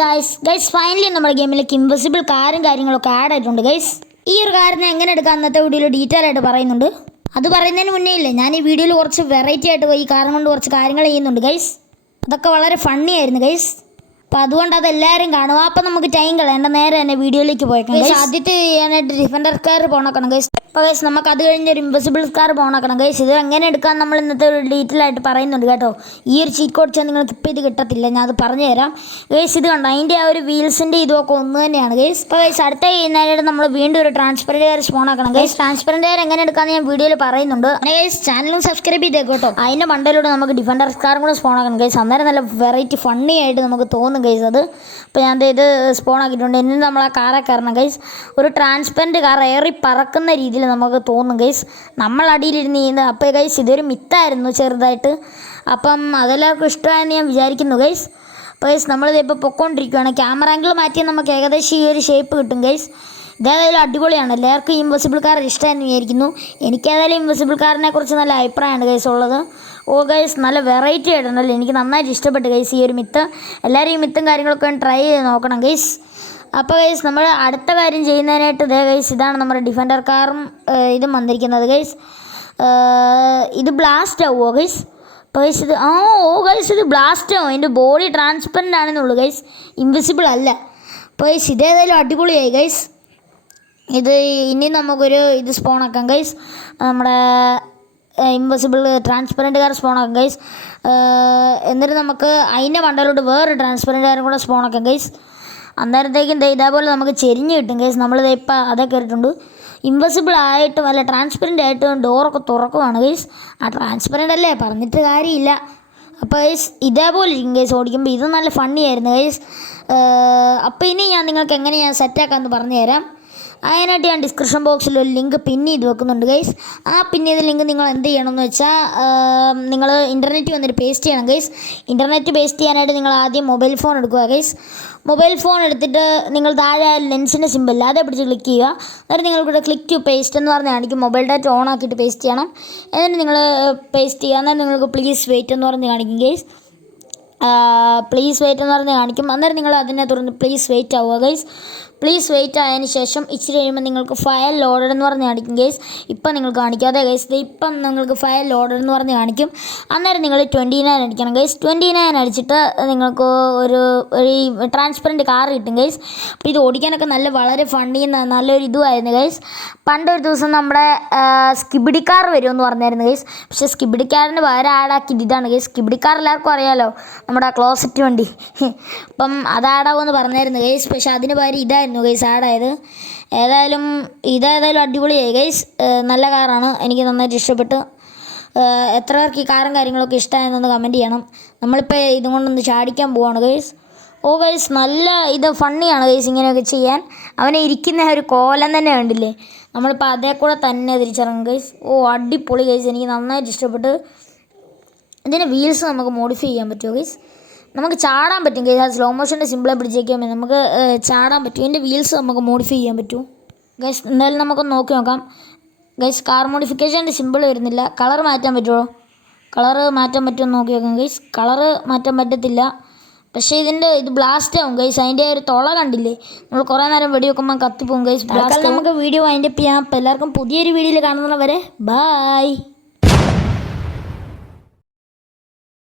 Guys finally നമ്മുടെ ഗെയിമിലേക്ക് invisible കാറും കാര്യങ്ങളൊക്കെ ആഡ് ആയിട്ടുണ്ട് ഗൈസ്. ഈ ഒരു കാറിനെ എങ്ങനെ എടുക്കാം അന്നത്തെ വീഡിയോയിൽ ഡീറ്റെയിൽ ആയിട്ട് പറയുന്നുണ്ട്. അത് പറയുന്നതിന് മുന്നേ ഇല്ലേ, ഞാൻ ഈ വീഡിയോയിൽ കുറച്ച് വെറൈറ്റി ആയിട്ട് ഈ കാറും കൊണ്ട് കുറച്ച് കാര്യങ്ങൾ ചെയ്യുന്നുണ്ട് ഗൈസ്. അതൊക്കെ വളരെ ഫണ്ണി ആയിരുന്നു ഗൈസ്. അപ്പോൾ അതുകൊണ്ട് അതെല്ലാവരും കാണുക. അപ്പം നമുക്ക് ടൈം കളയണ്ട, നേരെ തന്നെ വീഡിയോയിലേക്ക് പോയേക്കാം ഗൈസ്. ആദ്യത്തെ ചെയ്യാനായിട്ട് ഡിഫൻഡർ കാർ പോകണം ഗൈസ്. അപ്പോൾ ഗൈസ് നമുക്ക് അത് കഴിഞ്ഞ് ഒരു ഇൻവിസിബിൾ കാർ പോകണം ഗൈസ്. ഇത് എങ്ങനെ എടുക്കാൻ നമ്മൾ ഇന്നത്തെ ഒരു ഡീറ്റെയിൽ ആയിട്ട് പറയുന്നുണ്ട് കേട്ടോ. ഈ ഒരു ചീറ്റ് കോഡ് ചെയ്യാൻ നിങ്ങൾക്ക് ഇപ്പോൾ ഇത് കിട്ടത്തില്ല, ഞാൻ അത് പറഞ്ഞു തരാം ഗൈസ്. ഇത് കണ്ടോ, അതിൻ്റെ ആ ഒരു വീൽസിൻ്റെ ഇതൊക്കെ ഒന്ന് തന്നെയാണ് ഗൈസ്. ഇപ്പോൾ ഗൈസ് അടുത്ത ചെയ്യുന്നതിനായിട്ട് നമ്മൾ വീണ്ടും ഒരു ട്രാൻസ്പെറൻറ്റ് കാർ സ്പോണാക്കണം ഗൈസ്. ട്രാൻസ്പെറൻറ്റ് കാർ എങ്ങനെ എടുക്കാമെന്ന് ഞാൻ വീഡിയോയിൽ പറയുന്നുണ്ട്. അങ്ങനെ ഗൈസ് ചാനലും സബ്സ്ക്രൈബ് ചെയ്തേക്കും കേട്ടോ. അതിൻ്റെ മണ്ടയിലൂടെ നമുക്ക് ഡിഫൻഡർ കാറും കൂടെ സ്പോണാക്കണം ഗൈസ്. അന്നേരം നല്ല വെറൈറ്റി ഫണ്ണി ആയിട്ട് നമുക്ക് തോന്നും ഗൈസ് അത്. അപ്പോൾ ഞാൻ ഇത് സ്പോൺ ആക്കിയിട്ടുണ്ട്. ഇനി നമ്മൾ ആ കാറെ കയറണം ഗൈസ്. ഒരു ട്രാൻസ്പെറൻറ്റ് കാർ ഏറി പറക്കുന്ന രീതിയിൽ നമുക്ക് തോന്നും ഗൈസ്, നമ്മൾ അടിയിലിരുന്ന് ചെയ്യുന്നത്. അപ്പോൾ ഗൈസ് ഇതൊരു മിത്തായിരുന്നു ചെറുതായിട്ട്. അപ്പം അതെല്ലാവർക്കും ഇഷ്ടമായെന്ന് ഞാൻ വിചാരിക്കുന്നു ഗൈസ്. അപ്പോൾ ഗൈസ് നമ്മളിത് ഇപ്പോൾ പൊക്കോണ്ടിരിക്കുകയാണ്. ക്യാമറ ആംഗിൾ മാറ്റിയാൽ നമുക്ക് ഏകദേശം ഈ ഒരു ഷേപ്പ് കിട്ടും ഗൈസ്. ഇതേതായാലും അടിപൊളിയാണ്. എല്ലാവർക്കും ഈ ഇൻവിസിബിൾ കാർ ഇഷ്ടമായെന്ന് വിചാരിക്കുന്നു. എനിക്കേതായാലും ഇൻവിസിബിൾ കാറിനെ കുറിച്ച് നല്ല അഭിപ്രായമാണ് ഗൈസ് ഉള്ളത്. ഓ ഗൈസ് നല്ല വെറൈറ്റി ആയിട്ടുണ്ടല്ലോ, എനിക്ക് നന്നായിട്ട് ഇഷ്ടപ്പെട്ടു ഗൈസ് ഈ ഒരു മിത്ത്. എല്ലാവരും ഈ മിത്തും കാര്യങ്ങളൊക്കെ ട്രൈ ചെയ്ത് നോക്കണം ഗൈസ്. അപ്പോൾ ഗൈസ് നമ്മൾ അടുത്ത കാര്യം ചെയ്യുന്നതിനായിട്ട് ഇതേ ഗൈസ് ഇതാണ് നമ്മുടെ ഡിഫൻഡർ കാറും ഇതും വന്നിരിക്കുന്നത് ഗൈസ്. ഇത് ബ്ലാസ്റ്റ് ആവുമോ ഗൈസ്? അപ്പോൾ ഗൈസ് ഇത് ഗൈസ് ഇത് ബ്ലാസ്റ്റ് ആവും. അതിൻ്റെ ബോഡി ട്രാൻസ്പെറൻ്റ് ആണെന്നുള്ളൂ ഗൈസ്, ഇൻവിസിബിൾ അല്ല. അപ്പോൾ ഗൈസ് ഇതേതായാലും അടിപൊളിയായി ഗൈസ്. ഇത് ഇനി നമുക്കൊരു ഇത് സ്പോണാക്കാം ഗൈസ്, നമ്മുടെ ഇൻവിസിബിൾ ട്രാൻസ്പെറൻറ്റ് കാർ സ്പോണാക്കാം ഗൈസ്. എന്നിട്ട് നമുക്ക് അതിൻ്റെ മണ്ടയിലോട്ട് വേറെ ട്രാൻസ്പെറൻറ്റ് കാറും കൂടെ സ്പോണാക്കാം ഗൈസ്. അന്നേരത്തേക്കും ഇതേപോലെ നമുക്ക് ചെരിഞ്ഞ് കിട്ടും ഗൈസ്. നമ്മളിത് ഇപ്പം അതൊക്കെ ഇട്ടിട്ടുണ്ട്. ഇൻവിസിബിൾ ആയിട്ടും അല്ല ട്രാൻസ്പെറൻ്റ് ആയിട്ടും ഡോറൊക്കെ തുറക്കുവാണ് ഗൈസ്. ആ ട്രാൻസ്പെറൻ്റ് അല്ലേ, പറഞ്ഞിട്ട് കാര്യമില്ല. അപ്പോൾ ഗൈസ് ഇതേപോലെ ഇരിക്കും ഗൈസ് ഓടിക്കുമ്പോൾ. ഇത് നല്ല ഫണ്ണി ആയിരുന്നു ഗൈസ്. അപ്പോൾ ഇനി ഞാൻ നിങ്ങൾക്ക് എങ്ങനെ ഞാൻ സെറ്റാക്കാമെന്ന് പറഞ്ഞു തരാം. അതിനായിട്ട് ഞാൻ ഡിസ്ക്രിപ്ഷൻ ബോക്സിൽ ഒരു ലിങ്ക് പിൻ ചെയ്ത് വെക്കുന്നുണ്ട് ഗൈസ്. ആ പിൻ ചെയ്ത ലിങ്ക് നിങ്ങൾ എന്ത് ചെയ്യണമെന്ന് വെച്ചാൽ നിങ്ങൾ ഇൻ്റർനെറ്റ് വന്നിട്ട് പേസ്റ്റ് ചെയ്യണം ഗൈസ്. ഇൻ്റർനെറ്റ് പേസ്റ്റ് ചെയ്യാനായിട്ട് നിങ്ങൾ ആദ്യം മൊബൈൽ ഫോൺ എടുക്കുക ഗൈസ്. മൊബൈൽ ഫോൺ എടുത്തിട്ട് നിങ്ങൾ താഴെ ലെൻസിൻ്റെ സിമ്പിൾ അതേ പിടിച്ച് ക്ലിക്ക് ചെയ്യുക. എന്നിട്ട് നിങ്ങൾക്കിവിടെ ക്ലിക്ക് ടു പേസ്റ്റ് എന്ന് പറഞ്ഞ് കാണിക്കും. മൊബൈൽ ഡാറ്റ ഓൺ ആക്കിയിട്ട് പേസ്റ്റ് ചെയ്യണം. എന്നിട്ട് നിങ്ങൾ പേസ്റ്റ് ചെയ്യുക. എന്നാൽ നിങ്ങൾക്ക് പ്ലീസ് വെയിറ്റ് എന്ന് പറഞ്ഞ് കാണിക്കും ഗൈസ്. പ്ലീസ് വെയിറ്റ് എന്ന് പറഞ്ഞ് കാണിക്കും. അന്നേരം നിങ്ങൾ അതിനെ തുറന്ന് പ്ലീസ് വെയിറ്റ് ആവുക ഗൈസ്. പ്ലീസ് വെയിറ്റ് ആയതിന് ശേഷം ഇച്ചിരി കഴിയുമ്പോൾ നിങ്ങൾക്ക് ഫയൽ ലോഡഡ് എന്ന് പറഞ്ഞ് കാണിക്കും ഗൈസ്. ഇപ്പം നിങ്ങൾക്ക് കാണിക്കും. അതെ ഗൈസ് ഇപ്പം നിങ്ങൾക്ക് ഫയൽ ലോഡഡ് എന്ന് പറഞ്ഞ് കാണിക്കും. അന്നേരം നിങ്ങൾ 29 അടിക്കണം ഗൈസ്. 29 അടിച്ചിട്ട് നിങ്ങൾക്ക് ഒരു ട്രാൻസ്പെറൻറ്റ് കാർ കിട്ടും ഗൈസ്. അപ്പോൾ ഇത് ഓടിക്കാനൊക്കെ വളരെ ഫണ്ണി നല്ലൊരു ഇതുമായിരുന്നു ഗൈസ്. പണ്ടൊരു ദിവസം നമ്മുടെ സ്കിബിഡി കാർ വരുമെന്ന് പറഞ്ഞായിരുന്നു ഗൈസ്. പക്ഷേ സ്കിബിഡി കാറിന് പകരം ആഡാക്കിയത് ഇതാണ് ഗൈസ്. സ്കിബിഡി കാർ എല്ലാവർക്കും അറിയാമല്ലോ, നമ്മുടെ ക്ലോസറ്റ് വണ്ടി. അപ്പം അത് ആഡാവുമെന്ന് പറഞ്ഞായിരുന്നു ഗൈസ്. പക്ഷേ അതിന് പകരം ഇതായിരുന്നു ഗൈസ് ആഡായത്. ഇതേതായാലും അടിപൊളിയായി ഗൈസ്. നല്ല കാറാണ്, എനിക്ക് നന്നായിട്ട് ഇഷ്ടപ്പെട്ടു. എത്ര പേർക്ക് ഈ കാറും കാര്യങ്ങളൊക്കെ ഇഷ്ടമായെന്നൊന്ന് കമൻറ്റ് ചെയ്യണം. നമ്മളിപ്പോൾ ഇതും കൊണ്ടൊന്ന് ചാടിക്കാൻ പോവാണ് ഗൈസ്. ഗൈസ് നല്ല ഇത് ഫണ്ണിയാണ് ഗൈസ് ഇങ്ങനെയൊക്കെ ചെയ്യാൻ. അവനെ ഇരിക്കുന്ന ഒരു കോലം തന്നെ കണ്ടില്ലേ, നമ്മളിപ്പോൾ അതേ കൂടെ തന്നെ തിരിച്ചിറങ്ങും ഗൈസ്. അടിപൊളി ഗൈസ്, എനിക്ക് നന്നായിട്ട് ഇഷ്ടപ്പെട്ടു. ഇതിൻ്റെ വീൽസ് നമുക്ക് മോഡിഫൈ ചെയ്യാൻ പറ്റുമോ ഗൈസ്? നമുക്ക് ചാടാൻ പറ്റും ഗൈസ്. ആ സ്ലോ മോഷൻ്റെ സിമ്പിളെ പിടിച്ചേക്കാൻ മതി, നമുക്ക് ചാടാൻ പറ്റും. ഇതിൻ്റെ വീൽസ് നമുക്ക് മോഡിഫൈ ചെയ്യാൻ പറ്റും ഗൈസ്. എന്തായാലും നമുക്കൊന്ന് നോക്കി നോക്കാം ഗൈസ്. കാർ മോഡിഫിക്കേഷൻ്റെ സിമ്പിൾ വരുന്നില്ല. കളർ മാറ്റാൻ പറ്റുമോ? കളറ് മാറ്റാൻ പറ്റുമോ നോക്കി നോക്കാം ഗൈസ്. കളറ് മാറ്റാൻ പറ്റത്തില്ല. പക്ഷേ ഇത് ബ്ലാസ്റ്റ് ആവും ഗൈസ്. അതിൻ്റെ ഒരു തുള കണ്ടില്ലേ, നമ്മൾ കുറേ നേരം വെടി വെക്കുമ്പോൾ കത്തിപ്പോവും ഗൈസ്. ബ്ലാസ്റ്റ് നമുക്ക് വീഡിയോ അതിൻ്റെ ചെയ്യാം. അപ്പോൾ എല്ലാവർക്കും പുതിയൊരു വീഡിയോയിൽ കാണുന്നവരെ ബൈ.